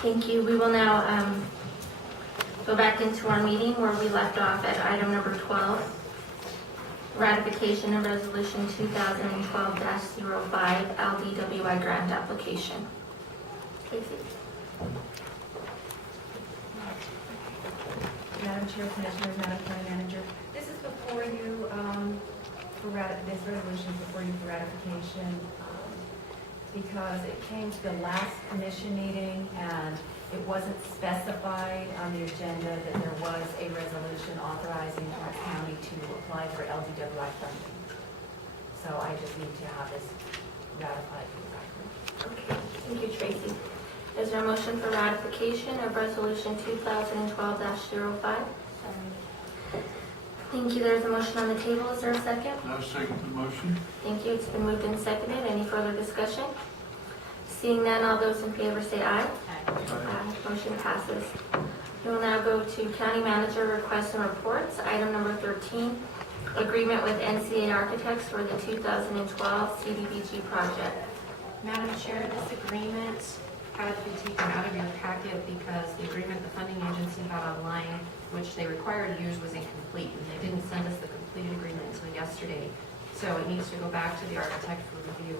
Thank you. We will now go back into our meeting where we left off at item number 12, ratification of resolution 2012-05 LDWI grant application. Casey? Madam Chair, Commissioners, Madam County Manager, this is before you this resolution is before you for ratification because it came to the last commission meeting and it wasn't specified on the agenda that there was a resolution authorizing Torrance County to apply for LDWI funding. So I just need to have this ratified for the record. Okay. Thank you, Tracy. Is there a motion for ratification of resolution 2012-05? Thank you. There's a motion on the table. Is there a second? I second the motion. Thank you. It's been moved and seconded. Any further discussion? Seeing none, all those in favor say aye. Aye. Motion passes. We will now go to County Manager requests and reports. Item number 13, agreement with NCA Architects for the 2012 CDBG project. Madam Chair, this agreement had been taken out of your packet because the agreement the funding agency had online, which they required to use, was incomplete, and they didn't send us the completed agreement until yesterday. So it needs to go back to the architect for review.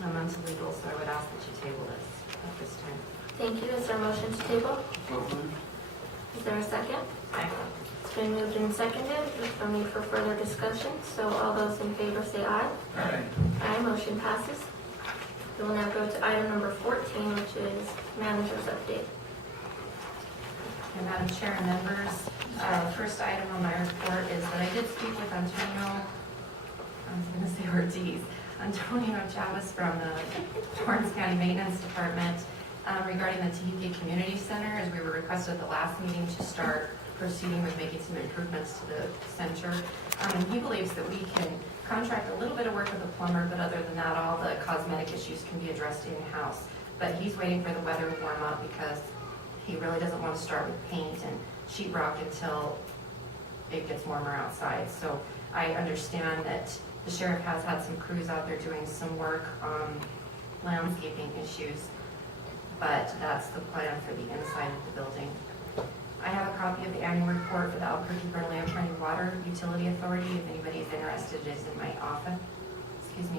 It's illegal, so I would ask that you table this at this time. Thank you. Is there a motion to table? So moved. Is there a second? Second. It's been moved and seconded. There's no need for further discussion. So all those in favor say aye. Aye. Aye. Motion passes. We will now go to item number 14, which is manager's update. And Madam Chair and members, first item on my report is that I did speak with Antonio, I was going to say Ortiz, Antonio Chavez from the Torrance County Maintenance Department regarding the Tahiti Community Center, as we were requested at the last meeting to start proceeding with making some improvements to the center. And he believes that we can contract a little bit of work with a plumber, but other than that, all the cosmetic issues can be addressed in-house. But he's waiting for the weather to warm up because he really doesn't want to start with paint and sheetrock until it gets warmer outside. So I understand that the sheriff has had some crews out there doing some work on landscaping issues, but that's the plan for the inside of the building. I have a copy of the annual report for the Albuquerque-Bernalillo County Water Utility Authority. If anybody's interested, it's in my office.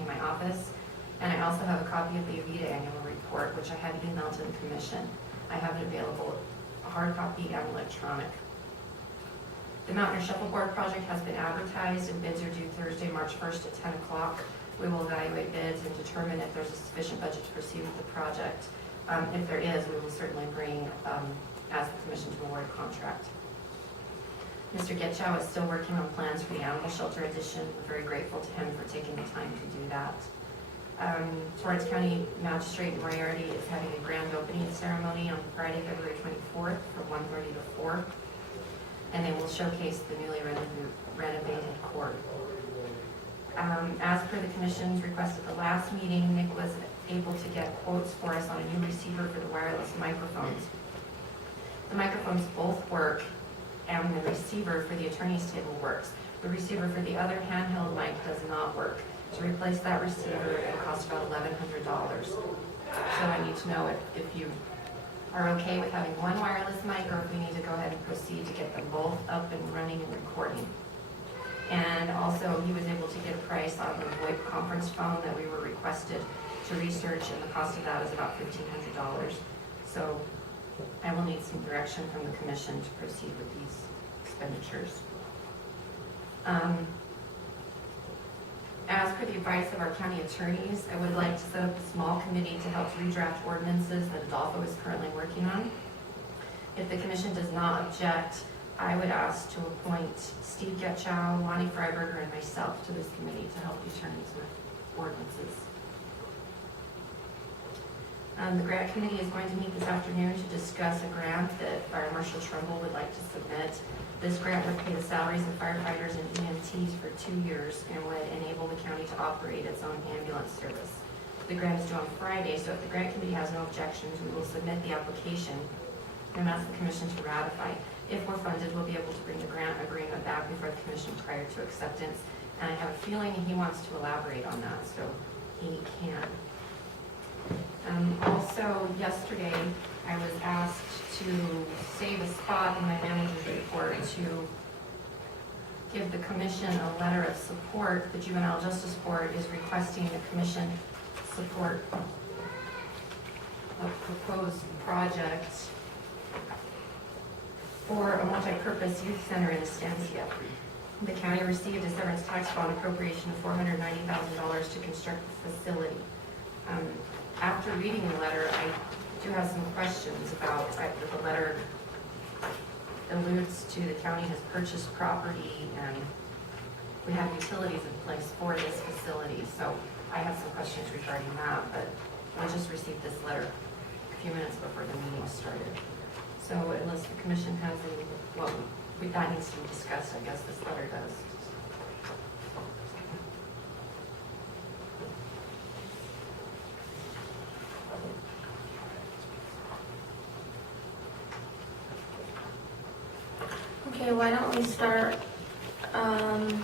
My office. And I also have a copy of the Avita annual report, which I had emailed to the commission. I have it available, a hard copy and electronic. The Mountaineer Shuffleboard project has been advertised and bids are due Thursday, March 1st at 10 o'clock. We will evaluate bids and determine if there's a sufficient budget to proceed with the project. If there is, we will certainly ask the commission to award a contract. Mr. Getchow is still working on plans for the animal shelter addition. We're very grateful to him for taking the time to do that. Torrance County Magistrate Moriarty is having a grand opening ceremony on Friday, February 24th from 1:30 to 4. And they will showcase the newly renovated court. As per the commission's request at the last meeting, Nick was able to get quotes for us on a new receiver for the wireless microphones. The microphones both work, and the receiver for the attorney's table works. The receiver for the other handheld mic does not work. To replace that receiver, it costs about $1,100. So I need to know if you are okay with having one wireless mic, or if we need to go ahead and proceed to get them both up and running and recording. And also, he was able to get a price on the VoIP conference phone that we were requested to research, and the cost of that is about $1,500. So I will need some direction from the commission to proceed with these expenditures. As per the advice of our county attorneys, I would like to set up a small committee to help redraft ordinances that Adolfo is currently working on. If the commission does not object, I would ask to appoint Steve Getchow, Lonnie Freiberger, and myself to this committee to help the attorneys with ordinances. The grant committee is going to meet this afternoon to discuss a grant that Fire Marshal Trumbull would like to submit. This grant would pay the salaries of firefighters and EMTs for 2 years and would enable the county to operate its own ambulance service. The grant is due on Friday, so if the grant committee has no objections, we will submit the application and ask the commission to ratify. If we're funded, we'll be able to bring the grant agreement back before the commission prior to acceptance. And I have a feeling he wants to elaborate on that, so he can. Also, yesterday, I was asked to save a spot in my manager's report to give the commission a letter of support. The Juvenile Justice Board is requesting the commission support a proposed project for a multi-purpose youth center in Estancia. The county received a severance tax bond appropriation of $490,000 to construct the facility. After reading the letter, I do have some questions about, the letter alludes to the county has purchased property and we have utilities in place for this facility. So I have some questions regarding that, but I just received this letter a few minutes before the meeting started. So unless the commission has any, well, that needs to be discussed, I guess this letter does. Okay, why don't we start, item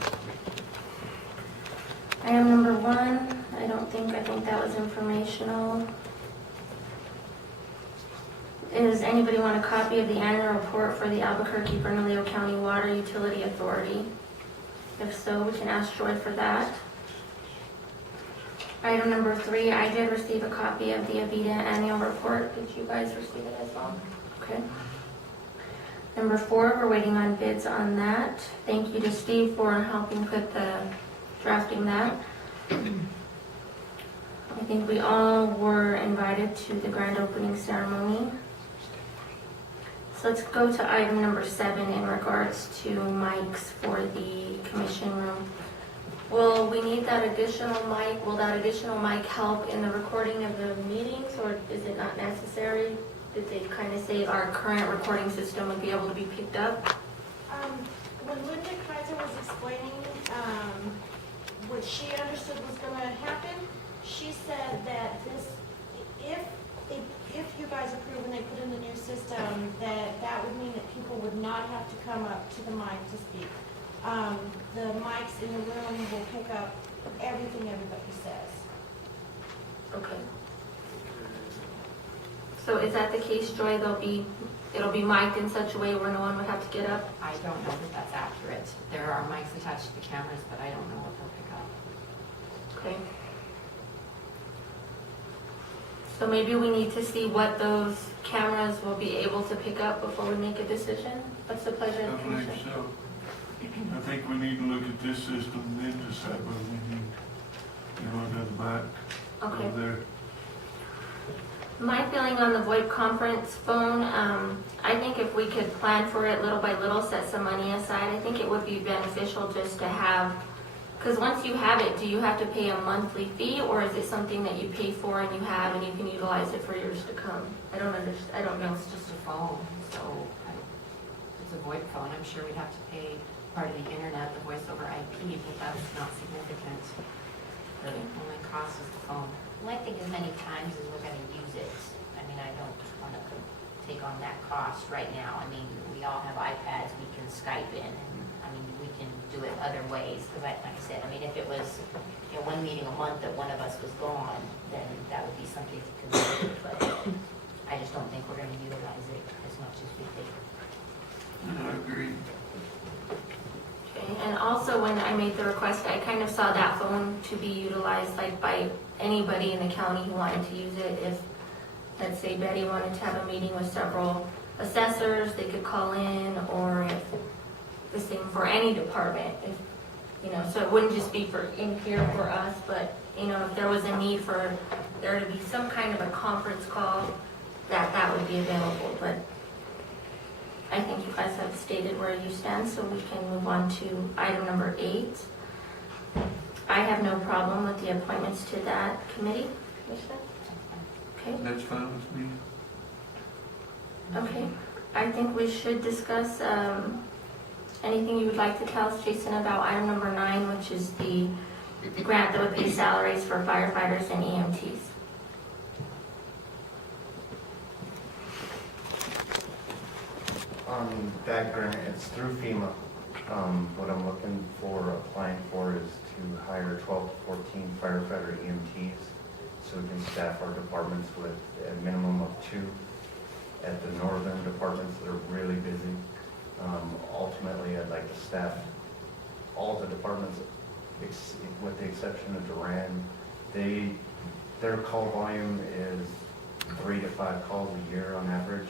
number 1, I think that was informational. Does anybody want a copy of the annual report for the Albuquerque-Bernalillo County Water Utility Authority? If so, we can ask Joy for that. Item number 3, I did receive a copy of the Avita annual report. Did you guys receive it as well? Okay. Number 4, we're waiting on bids on that. Thank you to Steve for helping put drafting that. I think we all were invited to the grand opening ceremony. So let's go to item number 7 in regards to mics for the commission room. Will we need that additional mic? Will that additional mic help in the recording of the meetings, or is it not necessary? Did they kind of say our current recording system would be able to be picked up? When Linda Kaiser was explaining what she understood was going to happen, she said that this, if you guys approve and they put in the new system, that would mean that people would not have to come up to the mic to speak. The mics in the room will pick up everything everybody says. Okay. So is that the case, Joy? It'll be mic'd in such a way where no one would have to get up? I don't know that that's accurate. There are mics attached to the cameras, but I don't know what they'll pick up. Okay. So maybe we need to see what those cameras will be able to pick up before we make a decision? What's the pleasure of the I believe commission? so. I think we need to look at this system and then decide whether we need, the back Okay. over there. My feeling on the VoIP conference phone, I think if we could plan for it little by little, set some money aside, I think it would be beneficial just to have, because once you have it, do you have to pay a monthly fee, or is it something that you pay for and you have and you can utilize it for years to come? I don't understand. I don't know. It's just a phone, so it's a VoIP phone. I'm sure we'd have to pay part of the internet, the voice over IP, but that's not significant. The only cost is the phone. Well, I think as many times as we're gonna use it, I mean, I don't wanna take on that cost right now. I mean, we all have iPads, we can Skype in, and, I mean, we can do it other ways, because like I said, I mean, if it was, one meeting a month that one of us was gone, then that would be something to consider, but I just don't think we're gonna utilize it as much as we think. I agree. Okay. And also when I made the request, I kind of saw that phone to be utilized like by anybody in the county who wanted to use it. If, let's say, Betty wanted to have a meeting with several assessors, they could call in, or if the same for any department, if, so it wouldn't just be for in here for us, but, if there was a need for there to be some kind of a conference call, that would be available. But I think you guys have stated where you stand, so we can move on to item number 8. I have no problem with the appointments to that committee, Commissioner. Okay. That's fine with me. Okay. I think we should discuss anything you would like to tell us, Jason, about item number 9, which is the grant that would pay salaries for firefighters and EMTs. On that grant, it's through FEMA. What I'm looking for, applying for, is to hire 12 to 14 firefighter EMTs, so we can staff our departments with a minimum of 2. at the northern departments that are really busy. Ultimately, I'd like to staff all the departments, with the exception of Duran. Their call volume is 3 to 5 calls a year on average.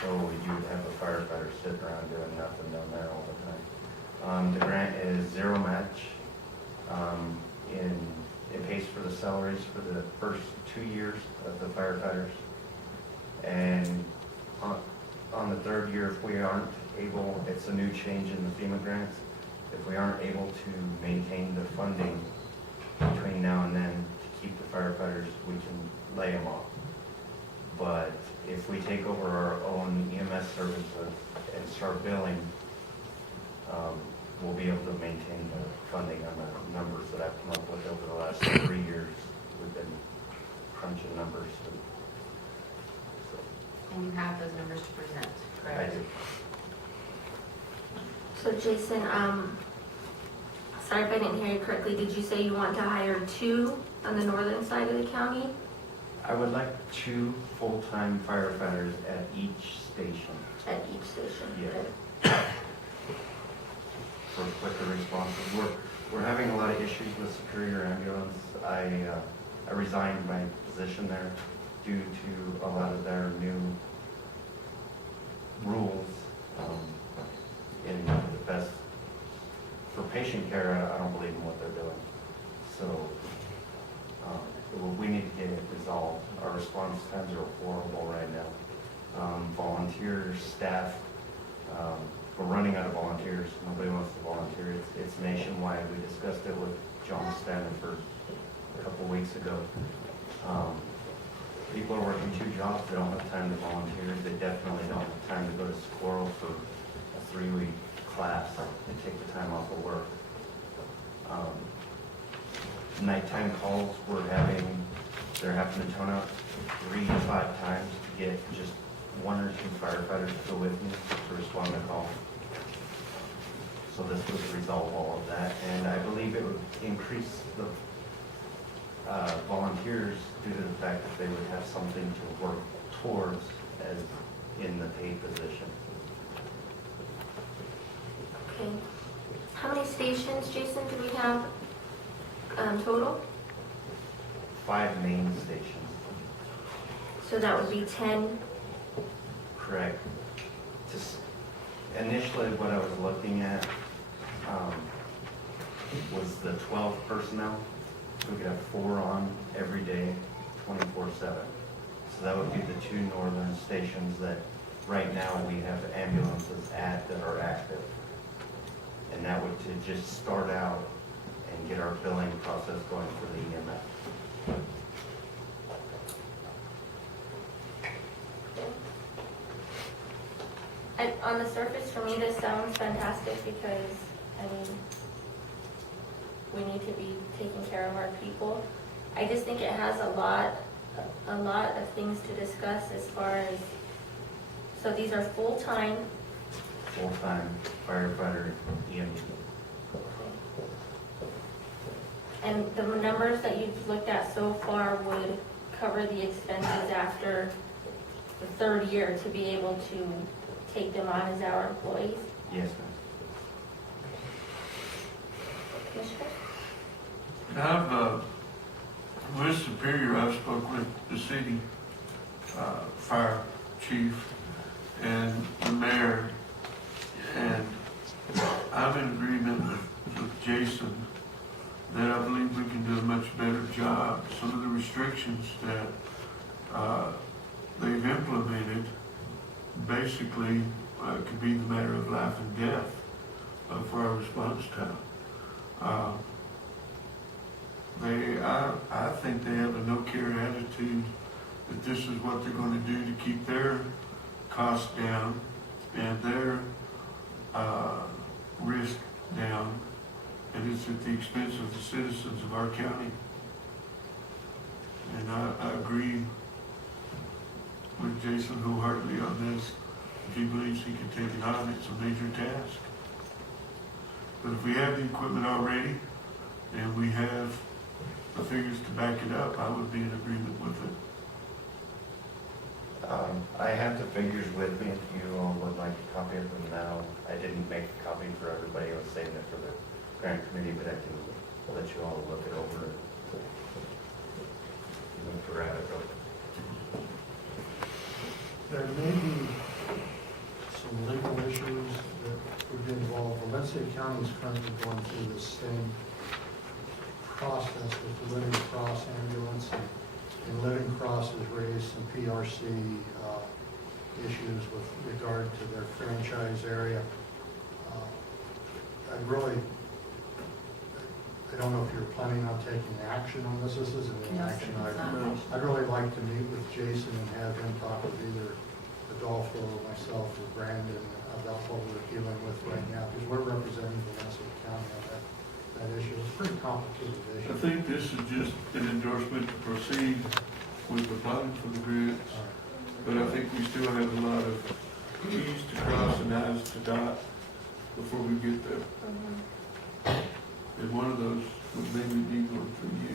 So you would have a firefighter sitting around doing nothing down there all the time. The grant is zero match. It pays for the salaries for the first 2 years of the firefighters. And on the third year, if we aren't able, it's a new change in the FEMA grants. If we aren't able to maintain the funding between now and then to keep the firefighters, we can lay them off. But if we take over our own EMS services and start billing, we'll be able to maintain the funding on the numbers that I've come up with over the last 3 years. We've been crunching numbers. And you have those numbers to present, I correct? do. So Jason, sorry if I didn't hear you correctly, did you say you want to hire 2 on the northern side of the county? I would like 2 full-time firefighters at each station At each station? Yeah. for quicker responses. We're having a lot of issues with Superior Ambulance. I resigned my position there due to a lot of their new rules in the best, for patient care, I don't believe in what they're doing. So we need to get it resolved. Our response times are horrible right now. Volunteer staff, we're running out of volunteers. Nobody wants to volunteer. It's nationwide. We discussed it with John Stanford a couple weeks ago. People are working 2 jobs. They don't have time to volunteer. They definitely don't have time to go to Squirrel for a 3-week class. They take the time off of work. Nighttime calls they're having to tone out 3 to 5 times to get just 1 or 2 firefighters to go with me to respond to calls. So this would resolve all of that, and I believe it would increase the volunteers due to the fact that they would have something to work towards as in the paid position. Okay. How many stations, Jason, do we have total? 5 main stations, So that would be 10. correct? Just initially what I was looking at was the 12 personnel. So we could have 4 on every day, 24/7. So that would be the 2 northern stations that right now we have ambulances at that are active. And that would to just start out and get our billing process going for the EMS. On the surface, for me, this sounds fantastic because, I mean, we need to be taking care of our people. I just think it has a lot of things to discuss as far as, so these are full-time. Full-time firefighter EMS. And the numbers that you've looked at so far would cover the expenses after the 3rd year to be able to take them on as our employees? Yes, ma'am. Commissioner? I've, with Superior, I've spoke with the city, fire chief and the mayor, and I'm in agreement with Jason that I believe we can do a much better job. Some of the restrictions that they've implemented basically could be the matter of life and death for our response time. I think they have a no-care attitude that this is what they're going to do to keep their costs down and their risk down, and it's at the expense of the citizens of our county. And I agree with Jason wholeheartedly on this. If he believes he can take it on, it's a major task. But if we have the equipment already and we have the figures to back it up, I would be in agreement with it. I have the figures with me, if you all would like a copy of them now. I didn't make a copy for everybody, I was saving it for the grant committee, but I can let you all look it over. Move to wrap it up. There may be some legal issues that would be involved. Valencia County is currently going through the same process with the Living Cross ambulance. And Living Cross has raised some PRC issues with regard to their franchise area. I don't know if you're planning on taking action on this. This isn't an No, action it's item. not. I'd really like to meet with Jason and have him talk with either Adolfo or myself or Brandon about what we're dealing with right now, because we're representing Valencia County on that issue. It's a pretty complicated I issue. think this is just an endorsement to proceed with applying for the grants, but I think we still have a lot of T's to cross and I's to dot before we get there. And one of those would maybe be going through you.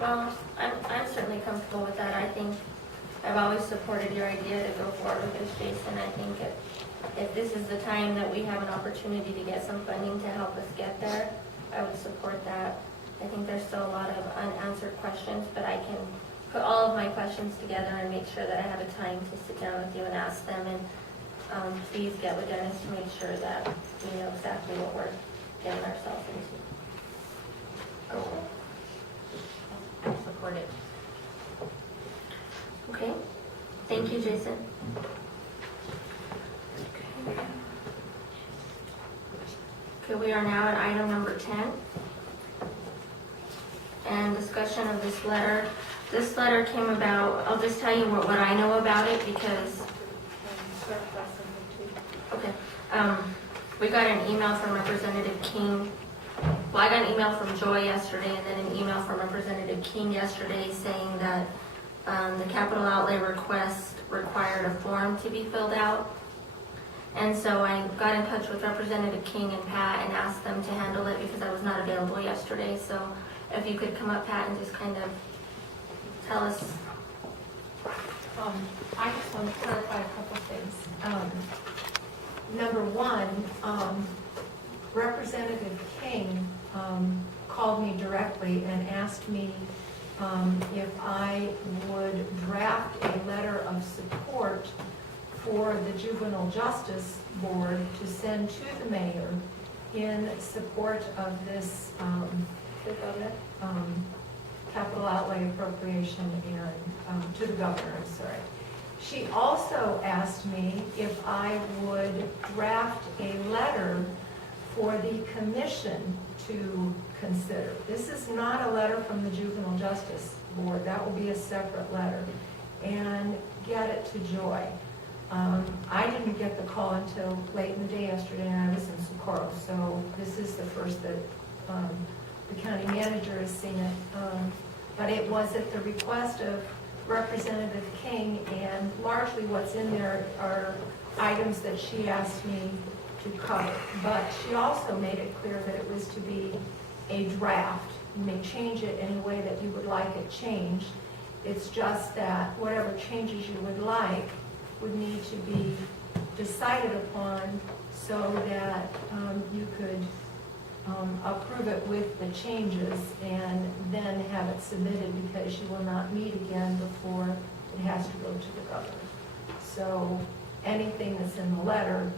Well, I'm certainly comfortable with that. I think I've always supported your idea to go forward with this, Jason. I think if this is the time that we have an opportunity to get some funding to help us get there, I would support that. I think there's still a lot of unanswered questions, but I can put all of my questions together and make sure that I have a time to sit down with you and ask them. And please get with Dennis to make sure that we know exactly what we're getting ourselves into. I support it. Okay, thank you, Jason. Okay, we are now at item number 10. And discussion of this letter. This letter came about, I'll just tell you what I know about it because, okay. We got an email from Representative King. Well, I got an email from Joy yesterday and then an email from Representative King yesterday saying that the capital outlay request required a form to be filled out. And so I got in touch with Representative King and Pat and asked them to handle it because I was not available yesterday. So if you could come up, Pat, and just kind of tell us. I just want to clarify a couple things. Number one, Representative King called me directly and asked me if I would draft a letter of support for the Juvenile Justice Board to send to the mayor in support of this capital outlay appropriation and to the governor, I'm sorry. She also asked me if I would draft a letter for the commission to consider. This is not a letter from the Juvenile Justice Board. That will be a separate letter. And get it to Joy. I didn't get the call until late in the day yesterday, and I was in Socorro, so this is the first that the county manager has seen it. But it was at the request of Representative King, and largely what's in there are items that she asked me to cover. But she also made it clear that it was to be a draft. You may change it any way that you would like it changed. It's just that whatever changes you would like would need to be decided upon so that you could approve it with the changes and then have it submitted, because you will not meet again before it has to go to the governor. So anything that's in the letter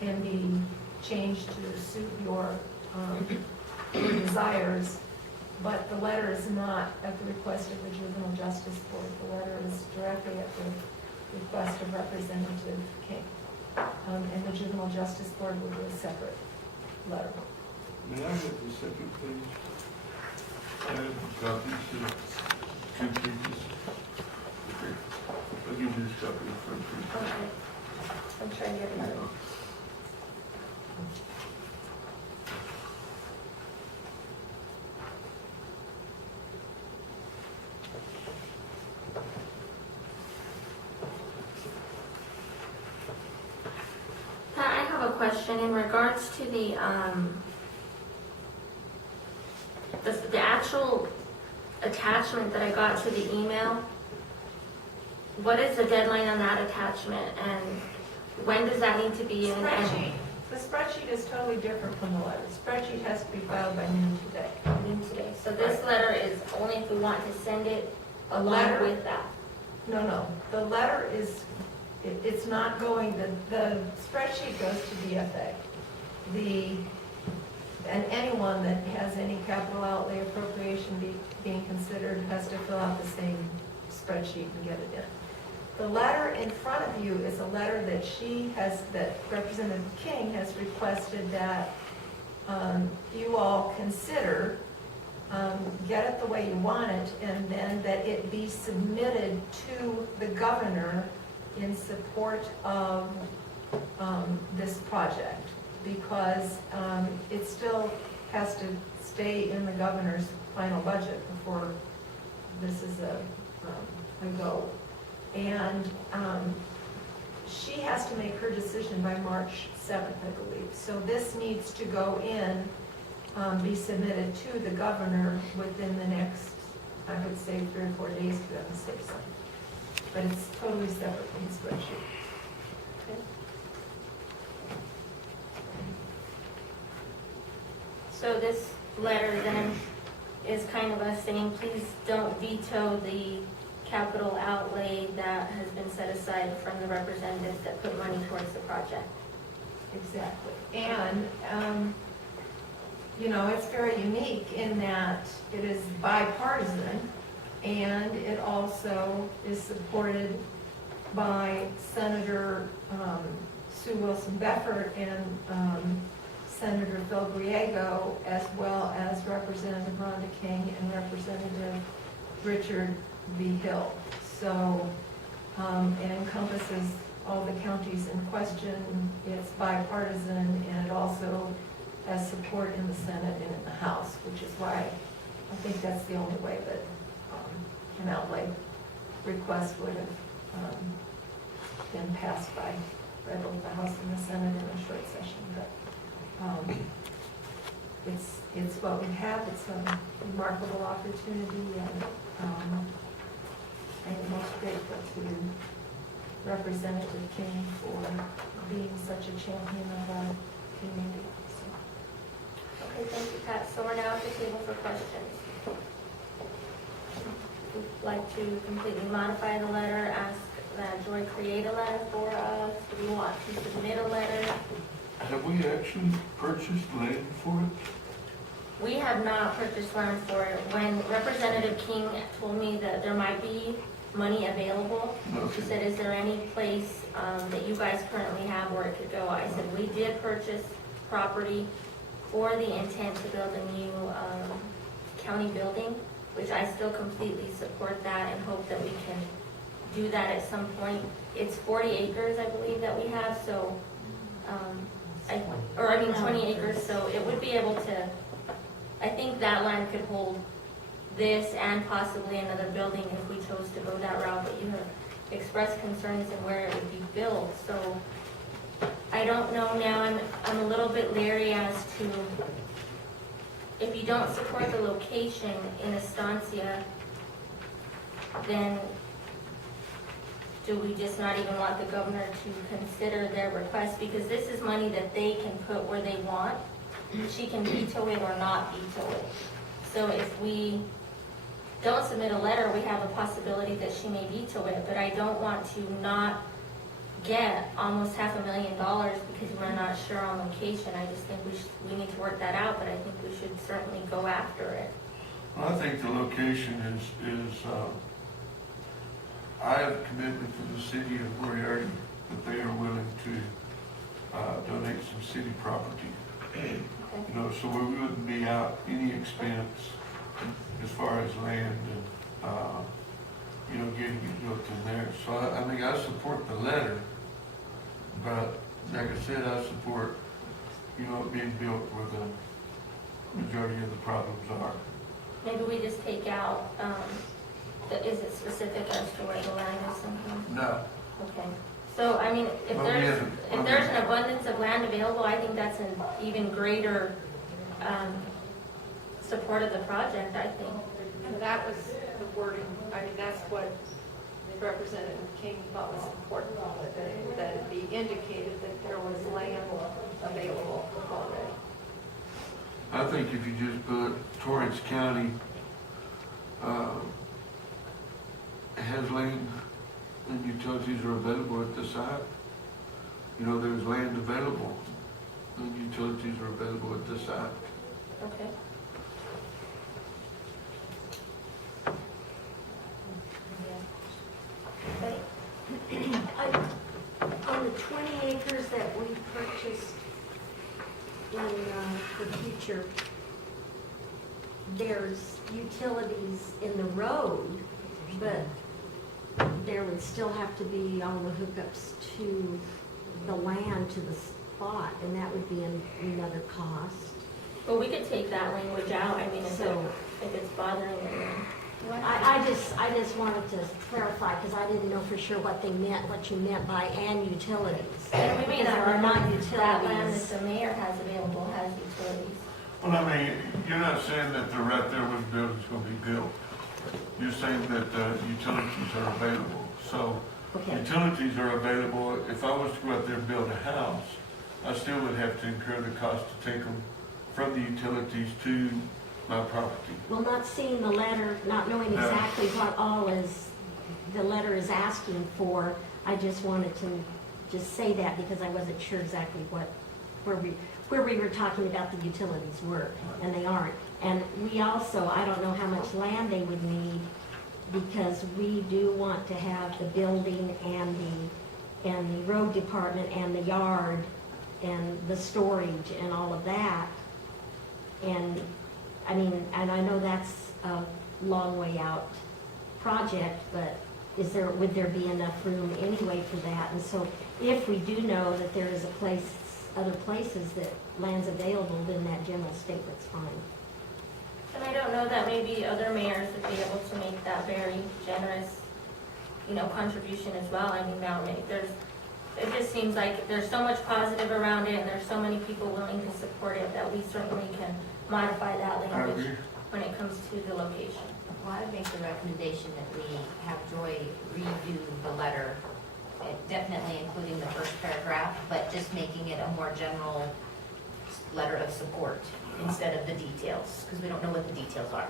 can be changed to suit your desires, but the letter is not at the request of the Juvenile Justice Board. The letter is directly at the request of Representative King. And the Juvenile Justice Board will do a separate letter. May I have the second, please? I have copies of 2 pages. Okay. I'll give you this copy for free. Okay. I'm trying to get another one. Pat, I have a question in regards to the actual attachment that I got to the email, what is the deadline on that attachment, and when does that need to be in? Spreadsheet, the spreadsheet is totally different from the letter. The spreadsheet has to be filed by noon today. Today. So this letter is only if we want to send it A along letter? with that. No, the letter is, it's not going, the spreadsheet goes to DFA. And anyone that has any capital outlay appropriation being considered has to fill out the same spreadsheet and get it in. The letter in front of you is a letter that that Representative King has requested that you all consider, get it the way you want it, and then that it be submitted to the governor in support of this project, because it still has to stay in the governor's final budget before this is a go. And she has to make her decision by March 7th, I believe. So this needs to go in, be submitted to the governor within the next, I would say, 3 or 4 days to have a safe sign. But it's totally separate from the spreadsheet. So this letter then is kind of us saying, please don't veto the capital outlay that has been set aside from the representatives that put money towards the project. Exactly. And, it's very unique in that it is bipartisan, and it also is supported by Senator Sue Wilson Befford and Senator Phil Griego, as well as Representative Rhonda King and Representative Richard B. Hill. So it encompasses all the counties in question. It's bipartisan, and it also has support in the Senate and in the House, which is why I think that's the only way that an outlay request would have been passed by both the House and the Senate in a short session. But it's what we have. It's a remarkable opportunity, and I'm most grateful to Representative King for being such a champion of our community. Okay, thank you, Pat. So we're now at the table for questions. We'd like to completely modify the letter, ask that Joy create a letter for us. Do we want to submit a letter? Have we actually purchased land for it? We have not purchased land for it. When Representative King told me that there might be money available, she said, is there any place that you guys currently have where it could go? I said, we did purchase property for the intent to build a new county building, which I still completely support that and hope that we can do that at some point. It's 40 acres, I believe, that we have, so, 20 acres, so it would be able to, I think that land could hold this and possibly another building if we chose to go that route, but you have expressed concerns in where it would be built, so I don't know now. I'm a little bit leery as to, if you don't support the location in Estancia, then do we just not even want the governor to consider their request? Because this is money that they can put where they want. She can veto it or not veto it. So if we don't submit a letter, we have a possibility that she may veto it, but I don't want to not get almost $500,000 because we're not sure on location. I just think we need to work that out, but I think we should certainly go after it. Well, I think the location is I have a commitment to the city of Moriarty that they are willing to donate some city property. Okay. So we wouldn't be out any expense as far as land and, getting it built in there. So I support the letter, but like I said, I support, it being built where the majority of the problems are. Maybe we just take out, is it specific as to where the land is something? No. Okay. So, if Well, there's an abundance of land available, I think that's an even greater support of the project, I think. And that was the wording, I mean, that's what Representative King thought was important, that it be indicated that there was land available already. I think if you just put Torrance County, has land and utilities are available at the site, you know, there's land available and utilities are available at the site. Okay. Betty? On the 20 acres that we purchased in the future, there's utilities in the road, but there would still have to be all the hookups to the land, to the spot, and that would be another cost. Well, we could take that language out, I mean, if it's bothering anyone. I just wanted to clarify, because I didn't know for sure what they meant, what you meant by "and utilities." And we may Because not there are not remove that land that utilities. the mayor has available has utilities. Well, I mean, you're not saying that they're right there where the building's gonna be built. You're saying that utilities are available. So Okay. utilities are available. If I was to go out there and build a house, I still would have to incur the cost to take them from the utilities to my property. Well, not seeing the letter, not knowing No. exactly what all the letter is asking for, I just wanted to just say that because I wasn't sure exactly where we were talking about the utilities were, and they aren't. And we also, I don't know how much land they would need, because we do want to have the building and the road department and the yard and the storage and all of that. And I mean, and I know that's a long way out project, but would there be enough room anyway for that? And so if we do know that there is other places that land's available, then that general statement's fine. And I don't know that maybe other mayors would be able to make that very generous, contribution as well. I mean, now, it just seems like there's so much positive around it, and there's so many people willing to support it, that we certainly can modify that I language agree. when it comes to the location. Well, I would make the recommendation that we have Joy redo the letter, definitely including the first paragraph, but just making it a more general letter of support instead of the details, because we don't know what the details are.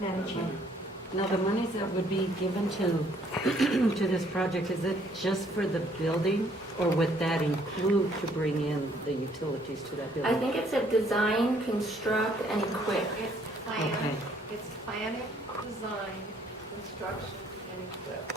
Madam Chair? Now, the monies that would be given to, to this project, is it just for the building, or would that include to bring in the utilities to that I building? think it's a design, construct, and equip. It's Okay. planning, design, construction, and equip.